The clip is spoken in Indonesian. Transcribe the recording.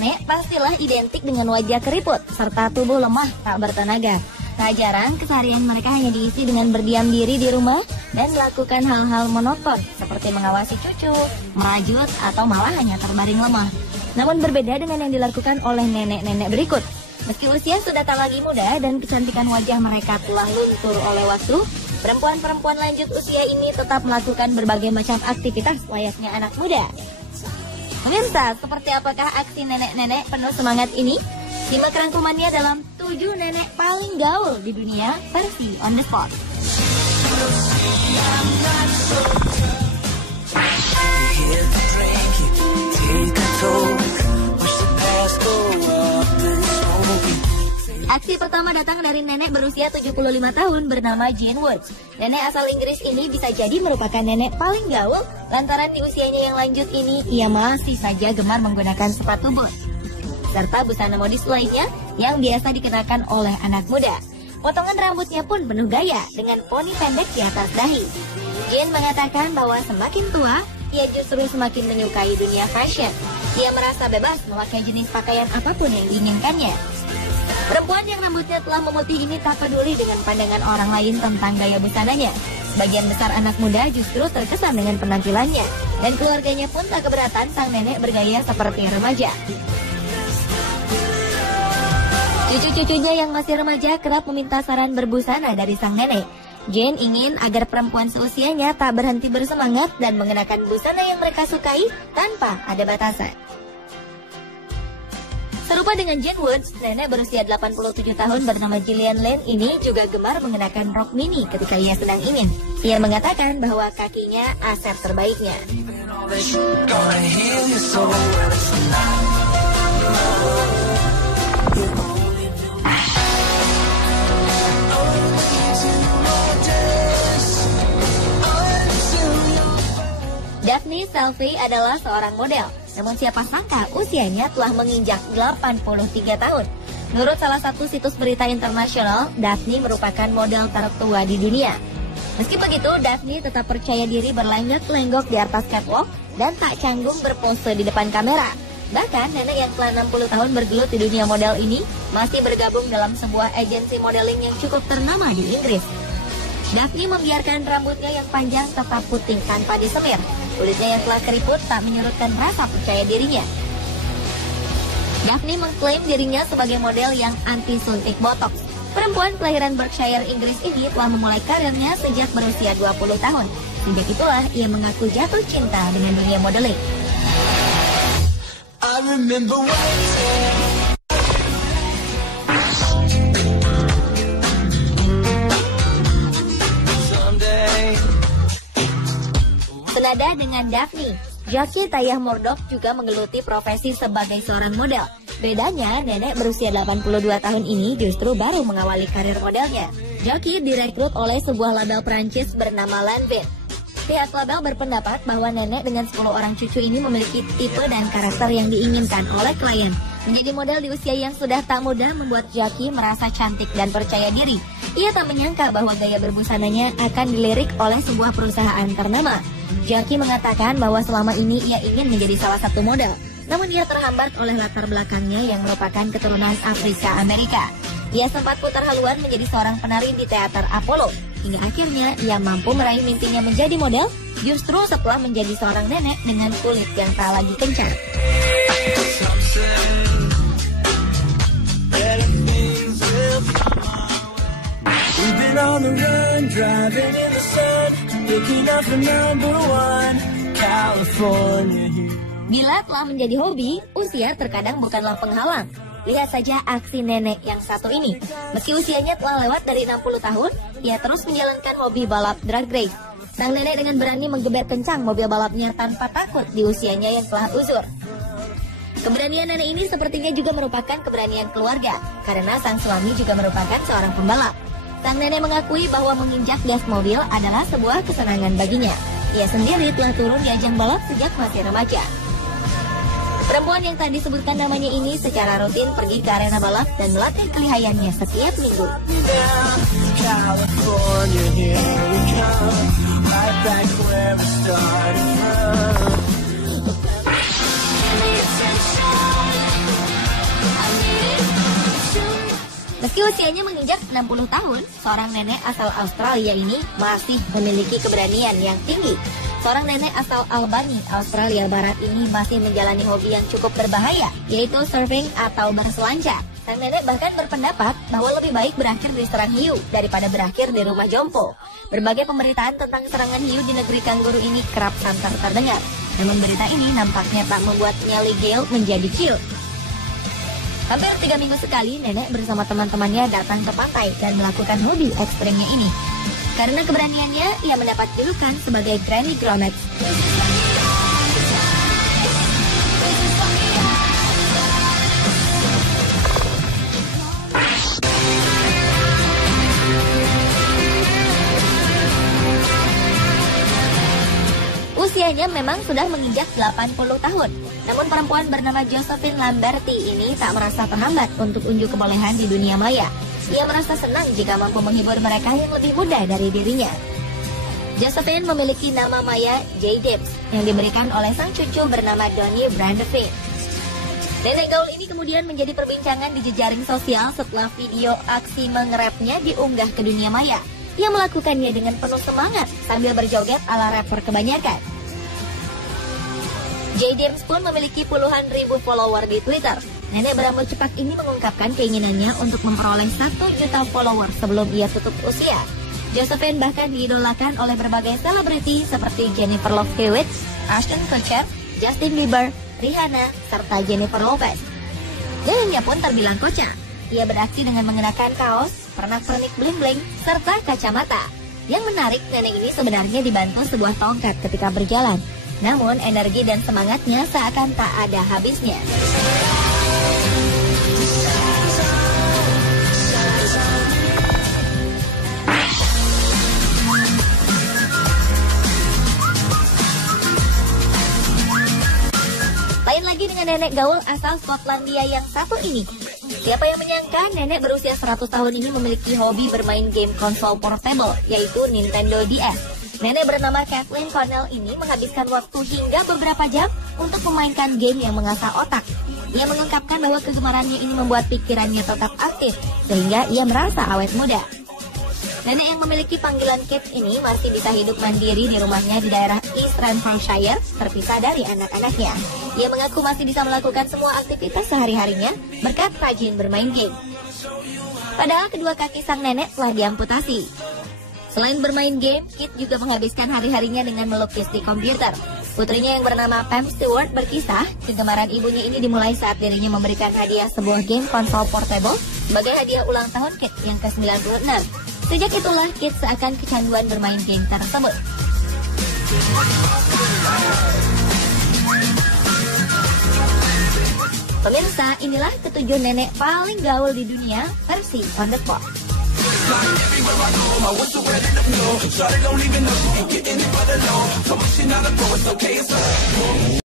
nenek pastilah identik dengan wajah keriput serta tubuh lemah tak bertenaga. Tak jarang keseharian mereka hanya diisi dengan berdiam diri di rumah dan melakukan hal-hal monoton seperti mengawasi cucu, merajut, atau malah hanya terbaring lemah. Namun berbeda dengan yang dilakukan oleh nenek-nenek berikut. Meski usia sudah tak lagi muda dan kecantikan wajah mereka telah luntur oleh waktu, perempuan-perempuan lanjut usia ini tetap melakukan berbagai macam aktivitas layaknya anak muda. Pemirsa, seperti apakah aksi nenek-nenek penuh semangat ini? Simak rangkumannya dalam 7 nenek paling gaul di dunia versi On The Spot. Aksi pertama datang dari nenek berusia 75 tahun bernama Jane Woods. Nenek asal Inggris ini bisa jadi merupakan nenek paling gaul lantaran di usianya yang lanjut ini ia masih saja gemar menggunakan sepatu bot serta busana modis lainnya yang biasa dikenakan oleh anak muda. Potongan rambutnya pun penuh gaya dengan poni pendek di atas dahi. Jane mengatakan bahwa semakin tua, ia justru semakin menyukai dunia fashion. Ia merasa bebas memakai jenis pakaian apapun yang diinginkannya. Perempuan yang rambutnya telah memutih ini tak peduli dengan pandangan orang lain tentang gaya busananya. Sebagian besar anak muda justru terkesan dengan penampilannya. Dan keluarganya pun tak keberatan sang nenek bergaya seperti remaja. Cucu-cucunya yang masih remaja kerap meminta saran berbusana dari sang nenek. Jane ingin agar perempuan seusianya tak berhenti bersemangat dan mengenakan busana yang mereka sukai tanpa ada batasan. Serupa dengan Jane Woods, nenek berusia 87 tahun bernama Gillian Lane ini juga gemar mengenakan rok mini ketika ia sedang ingin. Ia mengatakan bahwa kakinya aset terbaiknya. Daphne Selfie adalah seorang model. Namun siapa sangka usianya telah menginjak 83 tahun. Menurut salah satu situs berita internasional, Daphne merupakan model tertua di dunia. Meski begitu, Daphne tetap percaya diri berlenggak-lenggok di atas catwalk dan tak canggung berpose di depan kamera. Bahkan nenek yang telah 60 tahun bergelut di dunia model ini masih bergabung dalam sebuah agensi modeling yang cukup ternama di Inggris. Daphne membiarkan rambutnya yang panjang tetap putih tanpa disemir. Kulitnya yang telah keriput tak menyurutkan rasa percaya dirinya. Daphne mengklaim dirinya sebagai model yang anti suntik botox. Perempuan kelahiran Berkshire, Inggris ini telah memulai karirnya sejak berusia 20 tahun. Sejak itulah ia mengaku jatuh cinta dengan dunia modeling. Senada dengan Daphne, Jackie Tayah Murdoch juga menggeluti profesi sebagai seorang model. Bedanya, nenek berusia 82 tahun ini justru baru mengawali karir modelnya. Jackie direkrut oleh sebuah label Prancis bernama Lanvin. Pihak label berpendapat bahwa nenek dengan 10 orang cucu ini memiliki tipe dan karakter yang diinginkan oleh klien. Menjadi model di usia yang sudah tak muda membuat Jackie merasa cantik dan percaya diri. Ia tak menyangka bahwa gaya berbusananya akan dilirik oleh sebuah perusahaan ternama. Jackie mengatakan bahwa selama ini ia ingin menjadi salah satu model. Namun ia terhambat oleh latar belakangnya yang merupakan keturunan Afrika Amerika. Ia sempat putar haluan menjadi seorang penari di teater Apollo. Hingga akhirnya ia mampu meraih mimpinya menjadi model justru setelah menjadi seorang nenek dengan kulit yang tak lagi kencar. Bila telah menjadi hobi, usia terkadang bukanlah penghalang. Lihat saja aksi nenek yang satu ini. Meski usianya telah lewat dari 60 tahun, ia terus menjalankan hobi balap drag race. Sang nenek dengan berani menggeber kencang mobil balapnya tanpa takut di usianya yang telah uzur. Keberanian nenek ini sepertinya juga merupakan keberanian keluarga, karena sang suami juga merupakan seorang pembalap. Sang nenek mengakui bahwa menginjak gas mobil adalah sebuah kesenangan baginya. Ia sendiri telah turun di ajang balap sejak masih remaja. Perempuan yang tadi disebutkan namanya ini secara rutin pergi ke arena balap dan melatih kelihayannya setiap minggu. Meski usianya menginjak 60 tahun, seorang nenek asal Australia ini masih memiliki keberanian yang tinggi. Seorang nenek asal Albany, Australia Barat ini masih menjalani hobi yang cukup berbahaya, yaitu surfing atau berselancar. Sang nenek bahkan berpendapat bahwa lebih baik berakhir diserang hiu daripada berakhir di rumah jompo. Berbagai pemberitaan tentang serangan hiu di negeri kanguru ini kerap santer terdengar. Namun berita ini nampaknya tak membuat nyali Gale menjadi chill. Hampir 3 minggu sekali, nenek bersama teman-temannya datang ke pantai dan melakukan hobi ekstrimnya ini. Karena keberaniannya, ia mendapat julukan sebagai Granny Gromex. Usianya memang sudah menginjak 80 tahun. Namun perempuan bernama Josephine Lamberti ini tak merasa terhambat untuk unjuk kebolehan di dunia maya. Ia merasa senang jika mampu menghibur mereka yang lebih muda dari dirinya. Josephine memiliki nama maya J. Dibbs yang diberikan oleh sang cucu bernama Donnie Brandevin. Nenek gaul ini kemudian menjadi perbincangan di jejaring sosial setelah video aksi mengerapnya diunggah ke dunia maya. Ia melakukannya dengan penuh semangat sambil berjoget ala rapper kebanyakan. J. Dibbs pun memiliki puluhan ribu follower di Twitter. Nenek berambut cepat ini mengungkapkan keinginannya untuk memperoleh 1 juta follower sebelum ia tutup usia. Josephine bahkan diidolakan oleh berbagai selebriti seperti Jennifer Love Hewitt, Ashton Kutcher, Justin Bieber, Rihanna, serta Jennifer Lopez. Gayanya pun terbilang kocak. Ia beraksi dengan mengenakan kaos, pernak-pernik bling-bling, serta kacamata. Yang menarik, nenek ini sebenarnya dibantu sebuah tongkat ketika berjalan. Namun, energi dan semangatnya seakan tak ada habisnya. Lain lagi dengan nenek gaul asal Skotlandia yang satu ini. Siapa yang menyangka nenek berusia 100 tahun ini memiliki hobi bermain game konsol portable, yaitu Nintendo DS. Nenek bernama Kathleen Connell ini menghabiskan waktu hingga beberapa jam untuk memainkan game yang mengasah otak. Ia mengungkapkan bahwa kegemarannya ini membuat pikirannya tetap aktif, sehingga ia merasa awet muda. Nenek yang memiliki panggilan Kit ini masih bisa hidup mandiri di rumahnya di daerah East Renfrewshire, terpisah dari anak-anaknya. Ia mengaku masih bisa melakukan semua aktivitas sehari-harinya berkat rajin bermain game. Padahal kedua kaki sang nenek telah diamputasi. Selain bermain game, Kit juga menghabiskan hari-harinya dengan melukis di komputer. Putrinya yang bernama Pam Stewart berkisah, kegemaran ibunya ini dimulai saat dirinya memberikan hadiah sebuah game konsol portable sebagai hadiah ulang tahun Kit yang ke-96. Sejak itulah Kit seakan kecanduan bermain game tersebut. Pemirsa, inilah ketujuh nenek paling gaul di dunia versi On The Spot. Everywhere I go, my whistle ready to blow. Shawty don't even know she ain't getting it for the low. So much she not a pro, it's okay, it's alright.